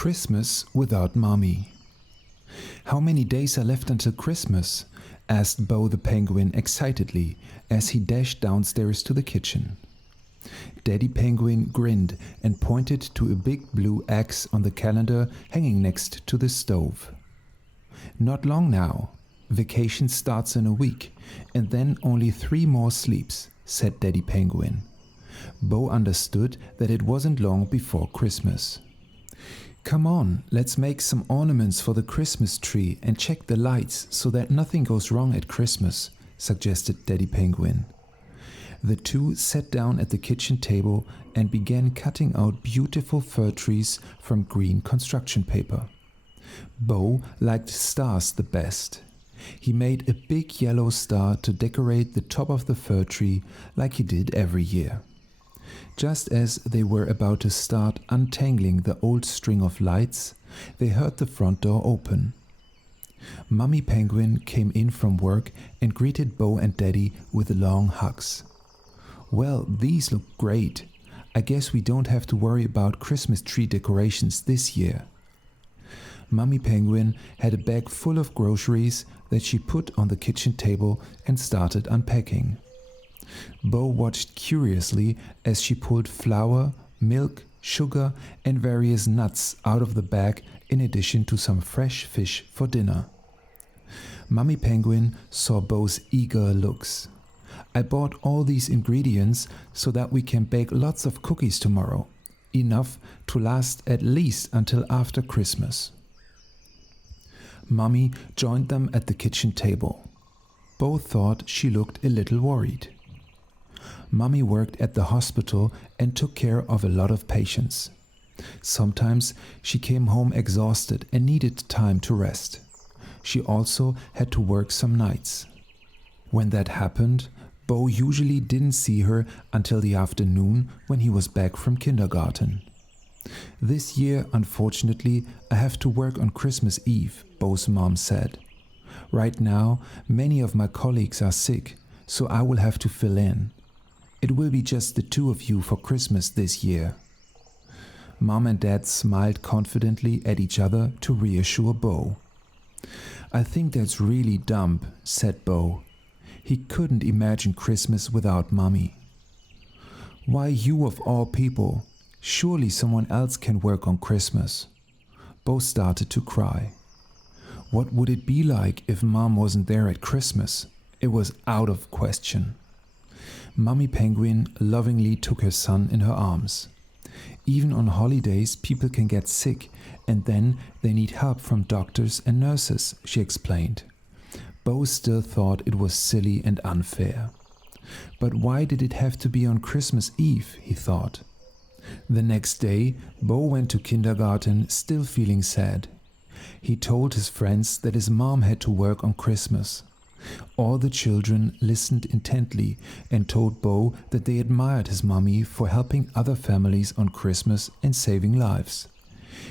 Christmas without Mommy. How many days are left until Christmas? Asked Bo the penguin excitedly as he dashed downstairs to the kitchen. Daddy Penguin grinned and pointed to a big blue X on the calendar hanging next to the stove. Not long now. Vacation starts in a week, and then only 3 more sleeps, said Daddy Penguin. Bo understood that it wasn't long before Christmas. Come on, let's make some ornaments for the Christmas tree and check the lights so that nothing goes wrong at Christmas, suggested Daddy Penguin. The two sat down at the kitchen table and began cutting out beautiful fir trees from green construction paper. Bo liked stars the best. He made a big yellow star to decorate the top of the fir tree like he did every year. Just as they were about to start untangling the old string of lights, they heard the front door open. Mummy Penguin came in from work and greeted Bo and Daddy with long hugs. Well, these look great. I guess we don't have to worry about Christmas tree decorations this year. Mummy Penguin had a bag full of groceries that she put on the kitchen table and started unpacking. Bo watched curiously as she pulled flour, milk, sugar, and various nuts out of the bag in addition to some fresh fish for dinner. Mummy Penguin saw Bo's eager looks. I bought all these ingredients so that we can bake lots of cookies tomorrow, enough to last at least until after Christmas. Mummy joined them at the kitchen table. Bo thought she looked a little worried. Mummy worked at the hospital and took care of a lot of patients. Sometimes she came home exhausted and needed time to rest. She also had to work some nights. When that happened, Bo usually didn't see her until the afternoon when he was back from kindergarten. This year, unfortunately, I have to work on Christmas Eve, Bo's mom said. Right now, many of my colleagues are sick, so I will have to fill in. It will be just the 2 of you for Christmas this year. Mom and Dad smiled confidently at each other to reassure Bo. I think that's really dumb, said Bo. He couldn't imagine Christmas without Mommy. Why you of all people? Surely someone else can work on Christmas. Bo started to cry. What would it be like if Mom wasn't there at Christmas? It was out of question. Mummy Penguin lovingly took her son in her arms. Even on holidays, people can get sick and then they need help from doctors and nurses, she explained. Bo still thought it was silly and unfair. But why did it have to be on Christmas Eve, he thought. The next day, Bo went to kindergarten still feeling sad. He told his friends that his mom had to work on Christmas. All the children listened intently and told Bo that they admired his mommy for helping other families on Christmas and saving lives.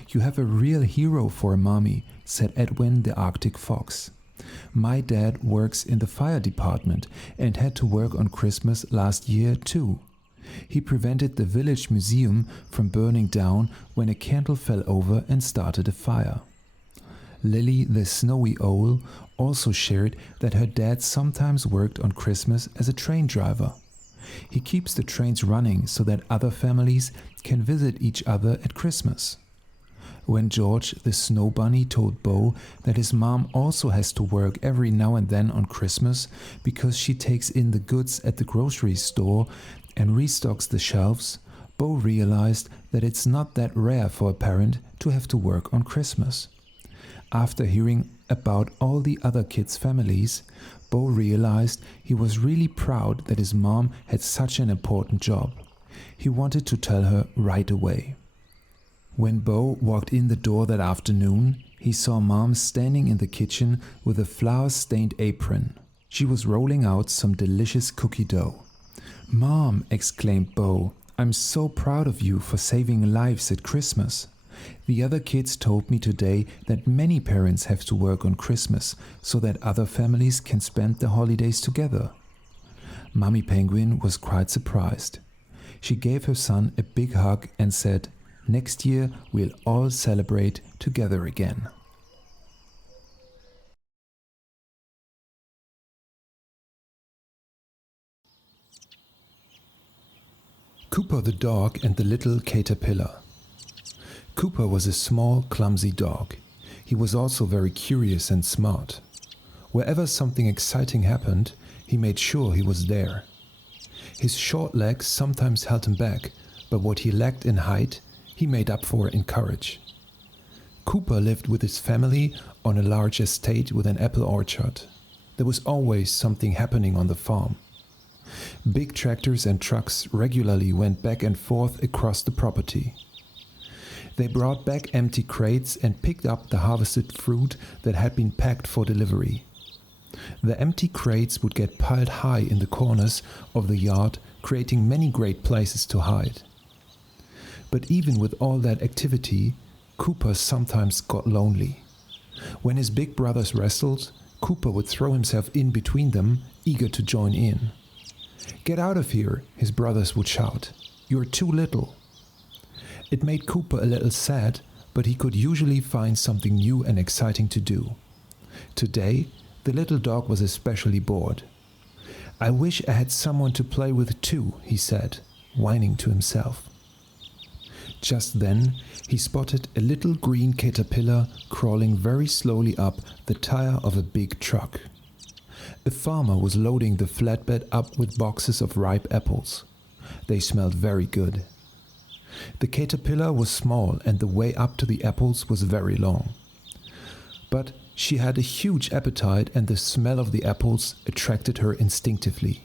You have a real hero for a mommy, said Edwin the Arctic Fox. My dad works in the fire department and had to work on Christmas last year too. He prevented the village museum from burning down when a candle fell over and started a fire. Lily the snowy owl also shared that her dad sometimes worked on Christmas as a train driver. He keeps the trains running so that other families can visit each other at Christmas. When George the snow bunny told Bo that his mom also has to work every now and then on Christmas because she takes in the goods at the grocery store and restocks the shelves, Bo realized that it's not that rare for a parent to have to work on Christmas. After hearing about all the other kids' families, Bo realized he was really proud that his mom had such an important job. He wanted to tell her right away. When Bo walked in the door that afternoon, he saw Mom standing in the kitchen with a flour-stained apron. She was rolling out some delicious cookie dough. "Mom," exclaimed Bo, "I'm so proud of you for saving lives at Christmas. The other kids told me today that many parents have to work on Christmas so that other families can spend the holidays together." Mummy Penguin was quite surprised. She gave her son a big hug and said, Next year we'll all celebrate together again. Cooper the dog and the little caterpillar. Cooper was a small, clumsy dog. He was also very curious and smart. Wherever something exciting happened, he made sure he was there. His short legs sometimes held him back, but what he lacked in height, he made up for in courage. Cooper lived with his family on a large estate with an apple orchard. There was always something happening on the farm. Big tractors and trucks regularly went back and forth across the property. They brought back empty crates and picked up the harvested fruit that had been packed for delivery. The empty crates would get piled high in the corners of the yard, creating many great places to hide. But even with all that activity, Cooper sometimes got lonely. When his big brothers wrestled, Cooper would throw himself in between them, eager to join in. "Get out of here," his brothers would shout. "You're too little." It made Cooper a little sad, but he could usually find something new and exciting to do. Today, the little dog was especially bored. "I wish I had someone to play with too," he said, whining to himself. Just then, he spotted a little green caterpillar crawling very slowly up the tire of a big truck. A farmer was loading the flatbed up with boxes of ripe apples. They smelled very good. The caterpillar was small and the way up to the apples was very long. But she had a huge appetite and the smell of the apples attracted her instinctively.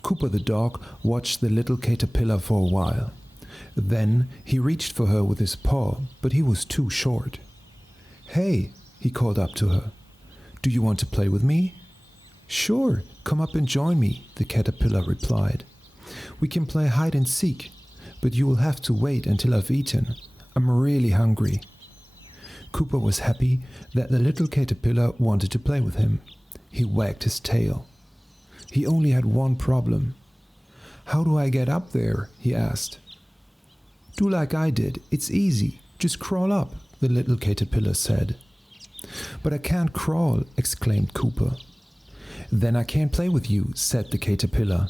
Cooper the dog watched the little caterpillar for a while. Then he reached for her with his paw, but he was too short. "Hey," he called up to her. "Do you want to play with me?" "Sure, come up and join me," the caterpillar replied. "We can play hide and seek, but you will have to wait until I've eaten. I'm really hungry." Cooper was happy that the little caterpillar wanted to play with him. He wagged his tail. He only had one problem. "How do I get up there?" he asked. "Do like I did, it's easy. Just crawl up," the little caterpillar said. "But I can't crawl," exclaimed Cooper. "Then I can't play with you," said the caterpillar.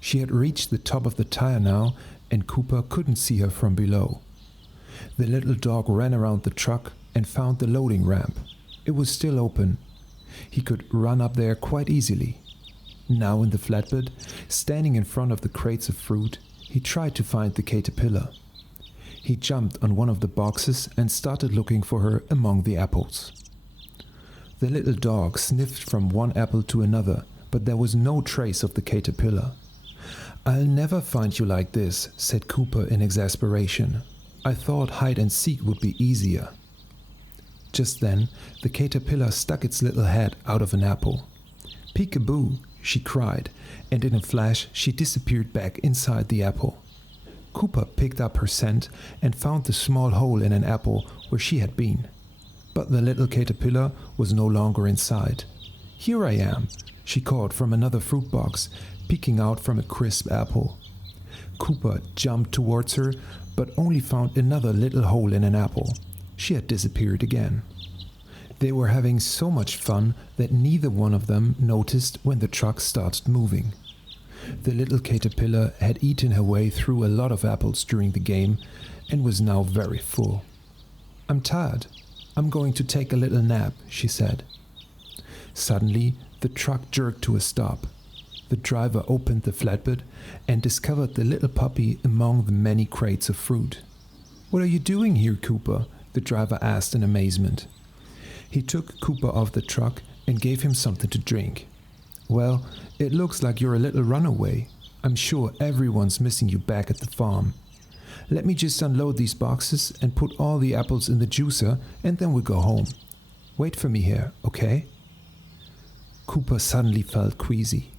She had reached the top of the tire now, and Cooper couldn't see her from below. The little dog ran around the truck and found the loading ramp. It was still open. He could run up there quite easily. Now in the flatbed, standing in front of the crates of fruit, he tried to find the caterpillar. He jumped on one of the boxes and started looking for her among the apples. The little dog sniffed from one apple to another, but there was no trace of the caterpillar. "I'll never find you like this," said Cooper in exasperation. "I thought hide and seek would be easier." Just then, the caterpillar stuck its little head out of an apple. "Peek-a-boo," she cried, and in a flash she disappeared back inside the apple. Cooper picked up her scent and found the small hole in an apple where she had been. But the little caterpillar was no longer inside. "Here I am," she called from another fruit box, peeking out from a crisp apple. Cooper jumped towards her, but only found another little hole in an apple. She had disappeared again. They were having so much fun that neither one of them noticed when the truck started moving. The little caterpillar had eaten her way through a lot of apples during the game and was now very full. "I'm tired. I'm going to take a little nap," she said. Suddenly, the truck jerked to a stop. The driver opened the flatbed and discovered the little puppy among the many crates of fruit. "What are you doing here, Cooper?" the driver asked in amazement. He took Cooper off the truck and gave him something to drink. "Well, it looks like you're a little runaway. I'm sure everyone's missing you back at the farm. Let me just unload these boxes and put all the apples in the juicer and then we'll go home. Wait for me here, okay?" Cooper suddenly felt queasy.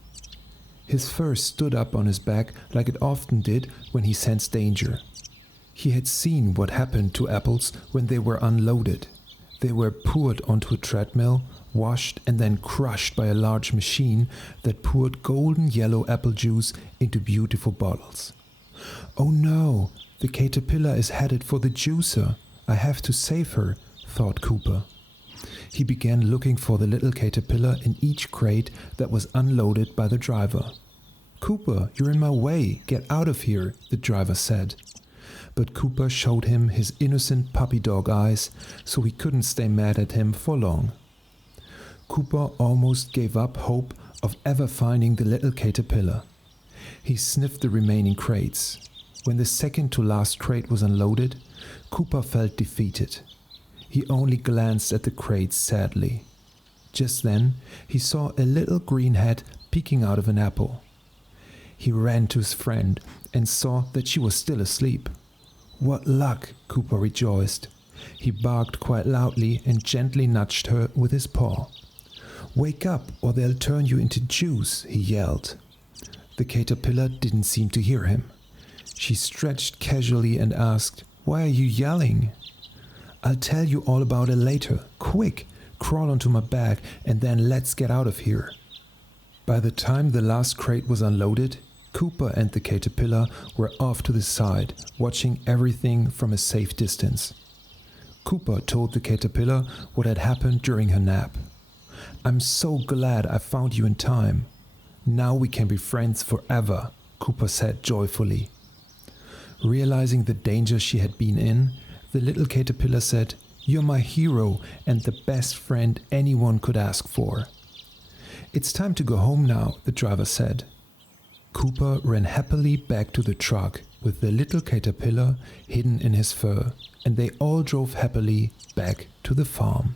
His fur stood up on his back like it often did when he sensed danger. He had seen what happened to apples when they were unloaded. They were poured onto a treadmill, washed and then crushed by a large machine that poured golden yellow apple juice into beautiful bottles. "Oh no," The caterpillar is headed for the juicer. I have to save her, thought Cooper. He began looking for the little caterpillar in each crate that was unloaded by the driver. Cooper, you're in my way. Get out of here, the driver said. But Cooper showed him his innocent puppy dog eyes, so he couldn't stay mad at him for long. Cooper almost gave up hope of ever finding the little caterpillar. He sniffed the remaining crates. When the second to last crate was unloaded, Cooper felt defeated. He only glanced at the crates sadly. Just then, he saw a little green head peeking out of an apple. He ran to his friend and saw that she was still asleep. What luck, Cooper rejoiced. He barked quite loudly and gently nudged her with his paw. Wake up or they'll turn you into juice, he yelled. The caterpillar didn't seem to hear him. She stretched casually and asked, Why are you yelling? I'll tell you all about it later. Quick, crawl onto my back and then let's get out of here. By the time the last crate was unloaded, Cooper and the caterpillar were off to the side, watching everything from a safe distance. Cooper told the caterpillar what had happened during her nap. I'm so glad I found you in time. Now we can be friends forever, Cooper said joyfully. Realizing the danger she had been in, the little caterpillar said, You're my hero and the best friend anyone could ask for. It's time to go home now, the driver said. Cooper ran happily back to the truck with the little caterpillar hidden in his fur, and they all drove happily back to the farm.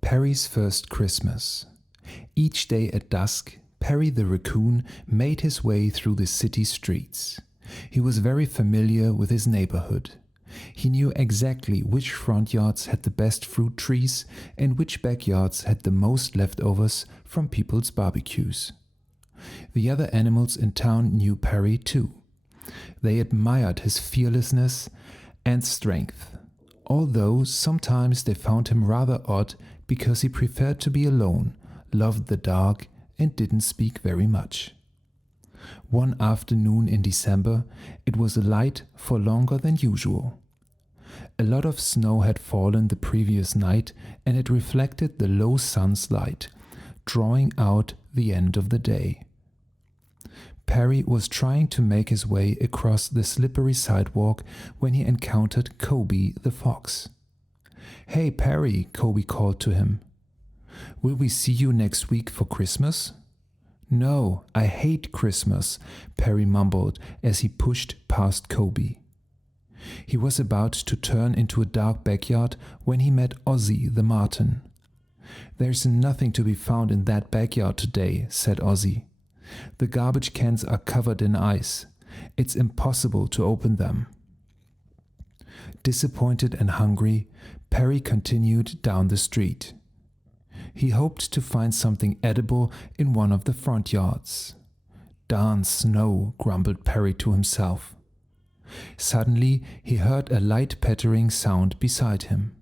Perry's first Christmas. Each day at dusk, Perry the raccoon made his way through the city streets. He was very familiar with his neighborhood. He knew exactly which front yards had the best fruit trees and which backyards had the most leftovers from people's barbecues. The other animals in town knew Perry too. They admired his fearlessness and strength, although sometimes they found him rather odd because he preferred to be alone, loved the dark, and didn't speak very much. One afternoon in December, it was light for longer than usual. A lot of snow had fallen the previous night, and it reflected the low sun's light, drawing out the end of the day. Perry was trying to make his way across the slippery sidewalk when he encountered Kobe the fox. Hey Perry, Kobe called to him. Will we see you next week for Christmas? No, I hate Christmas, Perry mumbled as he pushed past Kobe. He was about to turn into a dark backyard when he met Ozzy the marten. There's nothing to be found in that backyard today, said Ozzy. The garbage cans are covered in ice. It's impossible to open them. Disappointed and hungry, Perry continued down the street. He hoped to find something edible in one of the front yards. Darn snow, grumbled Perry to himself. Suddenly, he heard a light pattering sound beside him.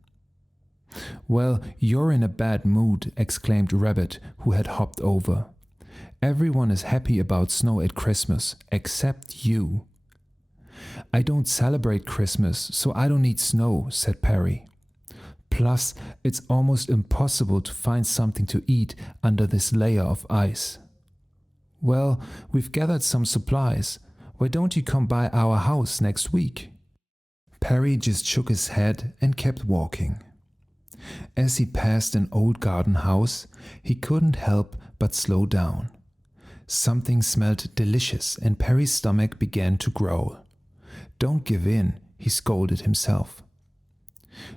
Well, you're in a bad mood, exclaimed Rabbit, who had hopped over. Everyone is happy about snow at Christmas, except you. I don't celebrate Christmas, so I don't need snow, said Perry. Plus, it's almost impossible to find something to eat under this layer of ice. Well, we've gathered some supplies. Why don't you come by our house next week? Perry just shook his head and kept walking. As he passed an old garden house, he couldn't help but slow down. Something smelled delicious and Perry's stomach began to growl. Don't give in, he scolded himself.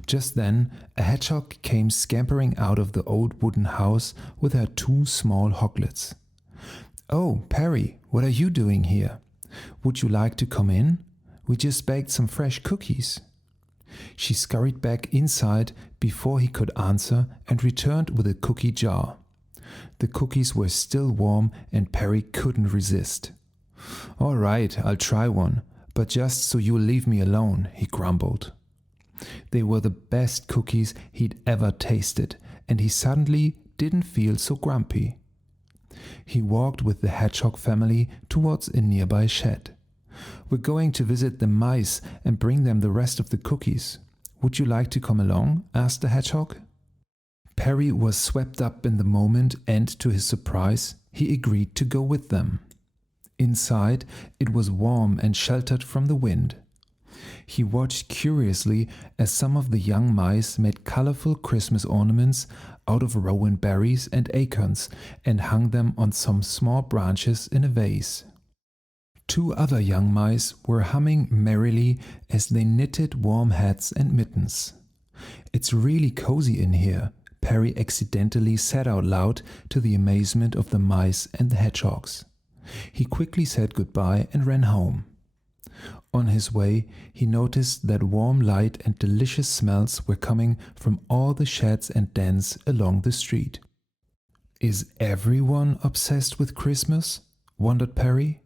Just then, a hedgehog came scampering out of the old wooden house with her two small hoglets. Oh, Perry, what are you doing here? Would you like to come in? We just baked some fresh cookies. She scurried back inside before he could answer and returned with a cookie jar. The cookies were still warm and Perry couldn't resist. All right, I'll try one, but just so you'll leave me alone, he grumbled. They were the best cookies he'd ever tasted, and he suddenly didn't feel so grumpy. He walked with the hedgehog family towards a nearby shed. "We're going to visit the mice and bring them the rest of the cookies. Would you like to come along?" asked the hedgehog. Perry was swept up in the moment and, to his surprise, he agreed to go with them. Inside, it was warm and sheltered from the wind. He watched curiously as some of the young mice made colorful Christmas ornaments out of rowan berries and acorns and hung them on some small branches in a vase. Two other young mice were humming merrily as they knitted warm hats and mittens. "It's really cozy in here," Perry accidentally said out loud to the amazement of the mice and the hedgehogs. He quickly said goodbye and ran home. On his way, he noticed that warm light and delicious smells were coming from all the sheds and dens along the street. "Is everyone obsessed with Christmas?" wondered Perry.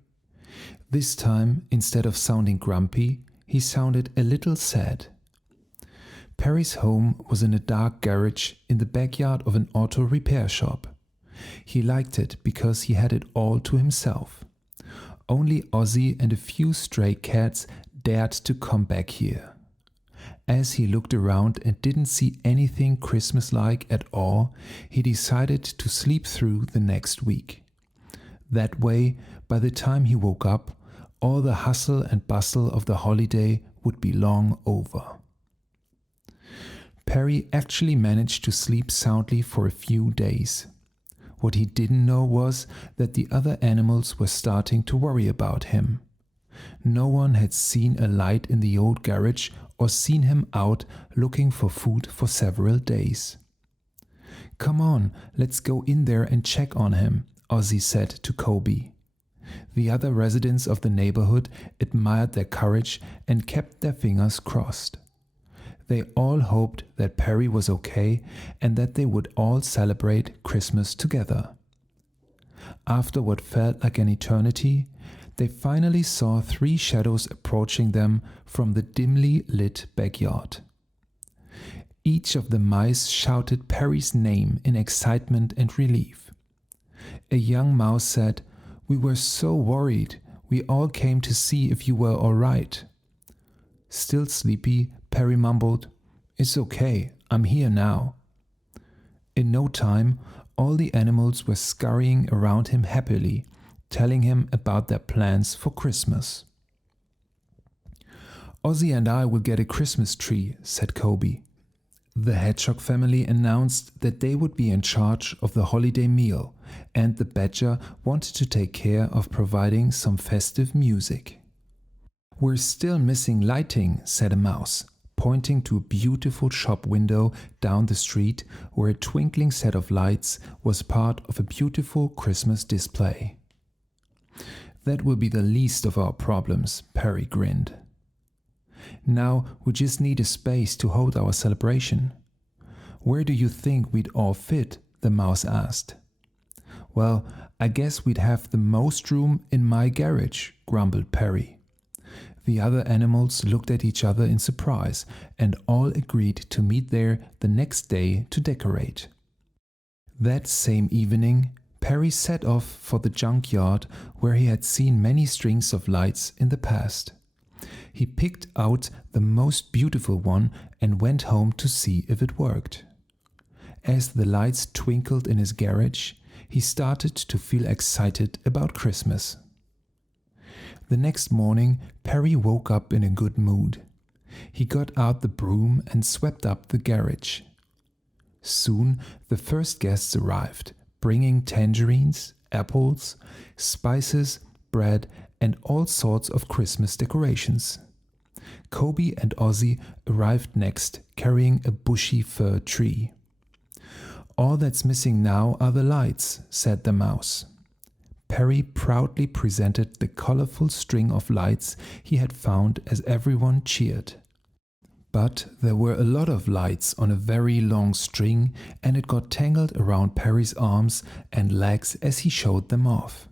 This time, instead of sounding grumpy, he sounded a little sad. Perry's home was in a dark garage in the backyard of an auto repair shop. He liked it because he had it all to himself. Only Ozzy and a few stray cats dared to come back here. As he looked around and didn't see anything Christmas-like at all, he decided to sleep through the next week. That way, by the time he woke up, all the hustle and bustle of the holiday would be long over. Perry actually managed to sleep soundly for a few days. What he didn't know was that the other animals were starting to worry about him. No one had seen a light in the old garage or seen him out looking for food for several days. "Come on, let's go in there and check on him," Ozzy said to Kobe. The other residents of the neighborhood admired their courage and kept their fingers crossed. They all hoped that Perry was okay and that they would all celebrate Christmas together. After what felt like an eternity, they finally saw three shadows approaching them from the dimly lit backyard. Each of the mice shouted Perry's name in excitement and relief. A young mouse said, "We were so worried. We all came to see if you were all right." Still sleepy, Perry mumbled, "It's okay, I'm here now." In no time, all the animals were scurrying around him happily, telling him about their plans for Christmas. "Ozzy and I will get a Christmas tree," said Kobe. The hedgehog family announced that they would be in charge of the holiday meal, and the badger wanted to take care of providing some festive music. "We're still missing lighting," said a mouse, pointing to a beautiful shop window down the street where a twinkling set of lights was part of a beautiful Christmas display. "That will be the least of our problems," Perry grinned. "Now we just need a space to hold our celebration." "Where do you think we'd all fit?" the mouse asked. "Well, I guess we'd have the most room in my garage," grumbled Perry. The other animals looked at each other in surprise and all agreed to meet there the next day to decorate. That same evening, Perry set off for the junkyard where he had seen many strings of lights in the past. He picked out the most beautiful one and went home to see if it worked. As the lights twinkled in his garage, he started to feel excited about Christmas. The next morning, Perry woke up in a good mood. He got out the broom and swept up the garage. Soon, the first guests arrived, bringing tangerines, apples, spices, bread, and all sorts of Christmas decorations. Kobe and Ozzy arrived next, carrying a bushy fir tree. "All that's missing now are the lights," said the mouse. Perry proudly presented the colorful string of lights he had found as everyone cheered. But there were a lot of lights on a very long string, and it got tangled around Perry's arms and legs as he showed them off.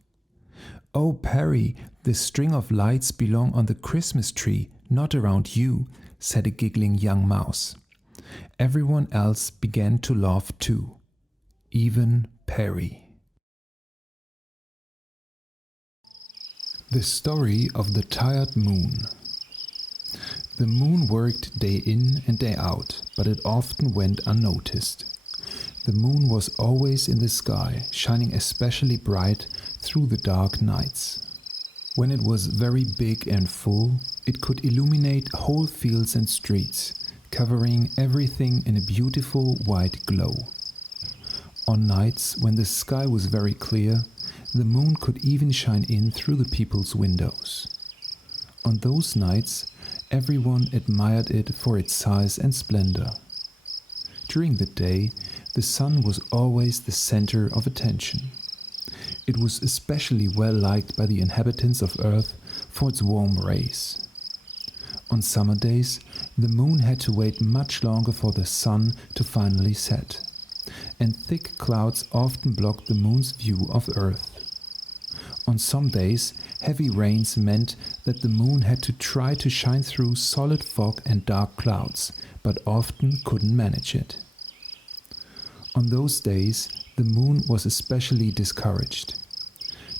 "Oh, Perry, the string of lights belong on the Christmas tree, not around you," said a giggling young mouse. Everyone else began to laugh too, even Perry. The story of the tired moon. The moon worked day in and day out, but it often went unnoticed. The moon was always in the sky, shining especially bright through the dark nights. When it was very big and full, it could illuminate whole fields and streets, covering everything in a beautiful white glow. On nights when the sky was very clear, the moon could even shine in through the people's windows. On those nights, everyone admired it for its size and splendor. During the day, the sun was always the center of attention. It was especially well liked by the inhabitants of Earth for its warm rays. On summer days, the moon had to wait much longer for the sun to finally set, and thick clouds often blocked the moon's view of Earth. On some days, heavy rains meant that the moon had to try to shine through solid fog and dark clouds, but often couldn't manage it. On those days, the moon was especially discouraged.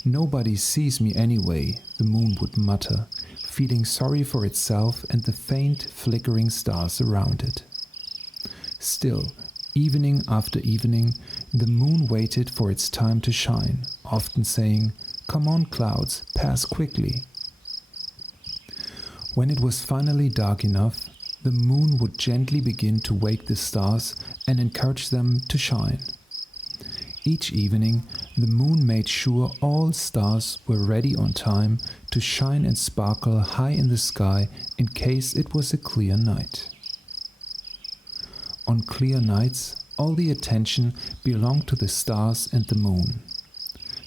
"Nobody sees me anyway," the moon would mutter, feeling sorry for itself and the faint, flickering stars around it. Still, evening after evening, the moon waited for its time to shine, often saying, "Come on, clouds, pass quickly." When it was finally dark enough, the moon would gently begin to wake the stars and encourage them to shine. Each evening, the moon made sure all stars were ready on time to shine and sparkle high in the sky in case it was a clear night. On clear nights, all the attention belonged to the stars and the moon.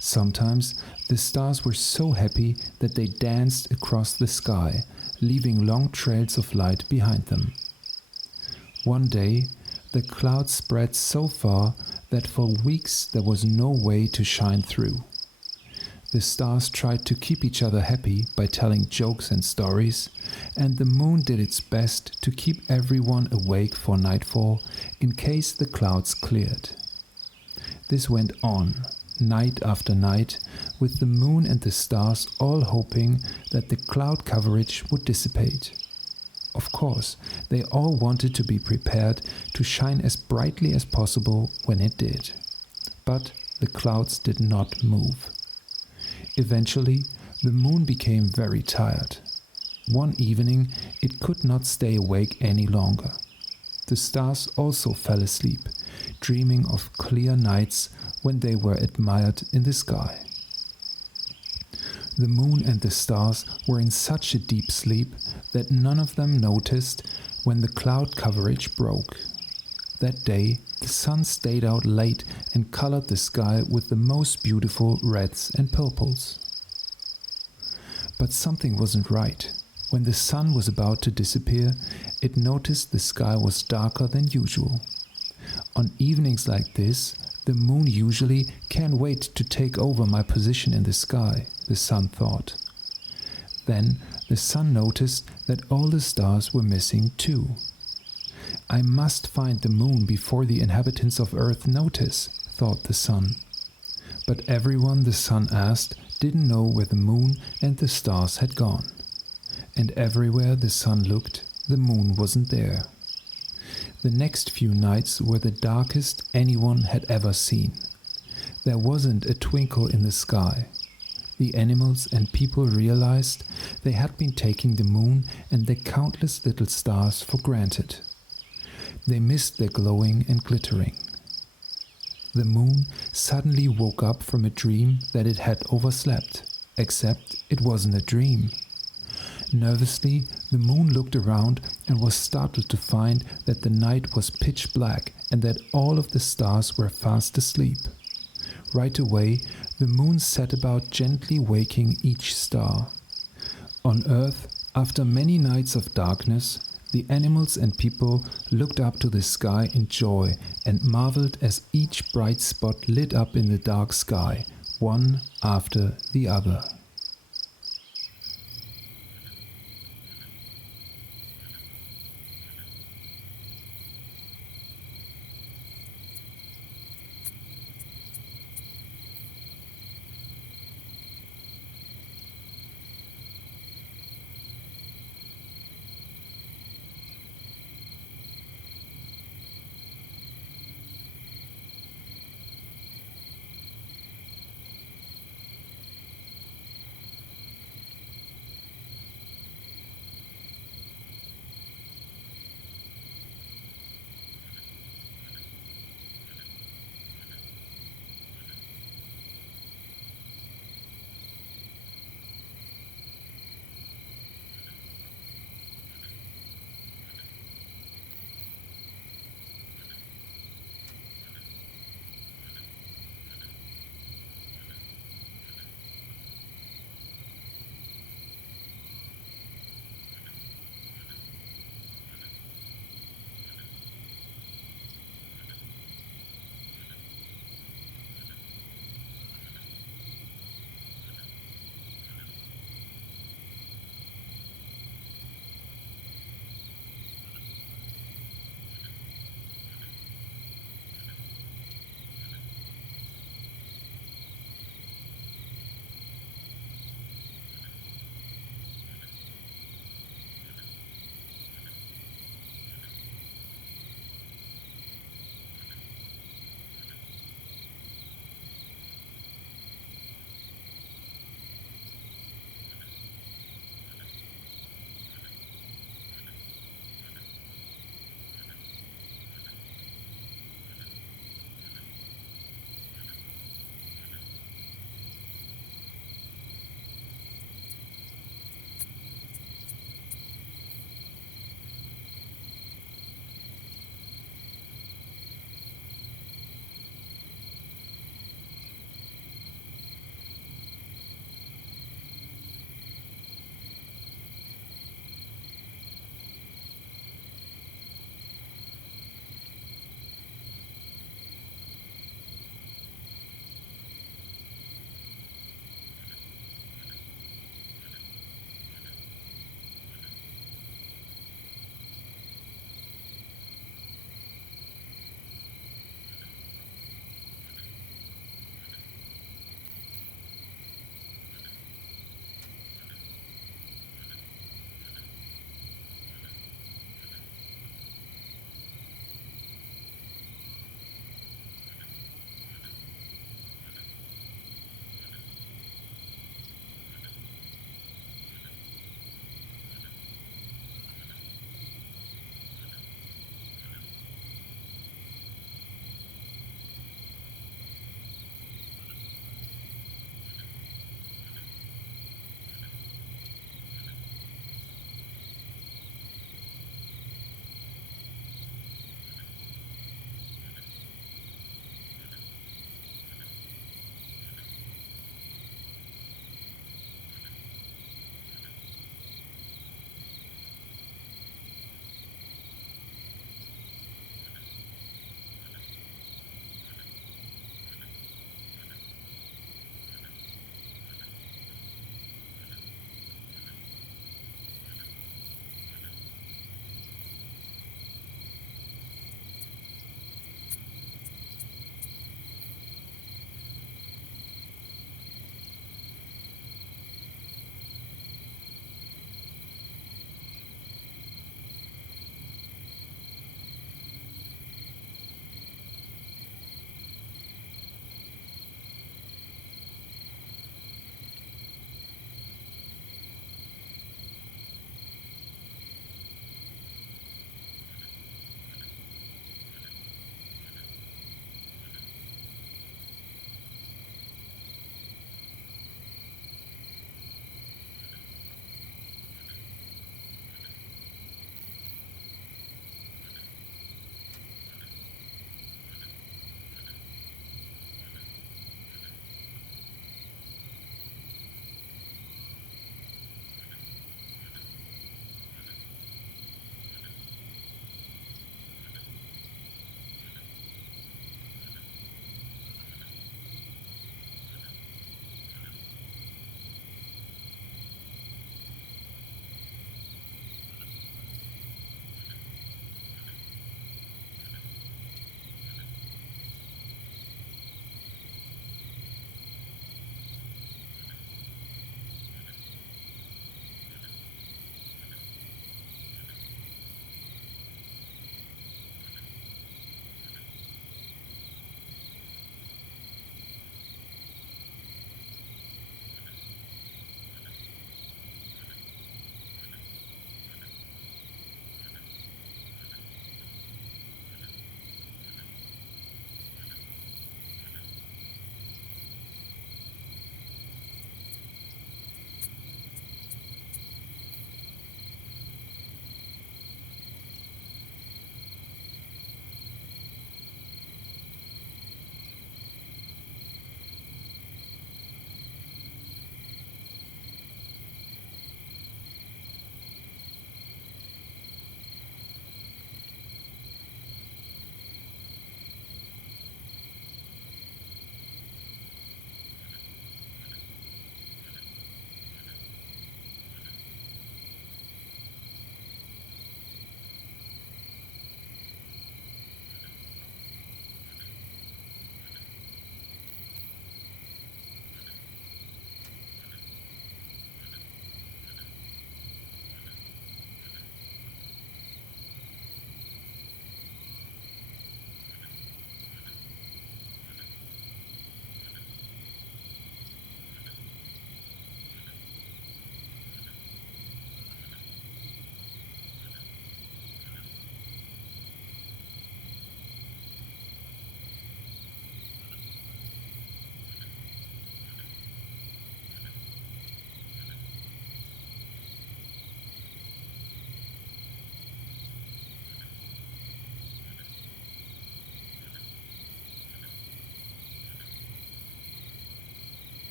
Sometimes the stars were so happy that they danced across the sky, leaving long trails of light behind them. One day, the clouds spread so far that for weeks there was no way to shine through. The stars tried to keep each other happy by telling jokes and stories, and the moon did its best to keep everyone awake for nightfall in case the clouds cleared. This went on, night after night, with the moon and the stars all hoping that the cloud coverage would dissipate. Of course, they all wanted to be prepared to shine as brightly as possible when it did. But the clouds did not move. Eventually, the moon became very tired. One evening, it could not stay awake any longer. The stars also fell asleep, dreaming of clear nights when they were admired in the sky. The moon and the stars were in such a deep sleep that none of them noticed when the cloud coverage broke. That day, the sun stayed out late and colored the sky with the most beautiful reds and purples. But something wasn't right. When the sun was about to disappear, it noticed the sky was darker than usual. On evenings like this, the moon usually can't wait to take over my position in the sky, the sun thought. Then the sun noticed that all the stars were missing too. "I must find the moon before the inhabitants of Earth notice," thought the sun. But everyone the sun asked didn't know where the moon and the stars had gone. And everywhere the sun looked, the moon wasn't there. The next few nights were the darkest anyone had ever seen. There wasn't a twinkle in the sky. The animals and people realized they had been taking the moon and the countless little stars for granted. They missed their glowing and glittering. The moon suddenly woke up from a dream that it had overslept, except it wasn't a dream. Nervously, the moon looked around and was startled to find that the night was pitch black and that all of the stars were fast asleep. Right away, the moon set about gently waking each star. On Earth, after many nights of darkness, the animals and people looked up to the sky in joy and marveled as each bright spot lit up in the dark sky, one after the other.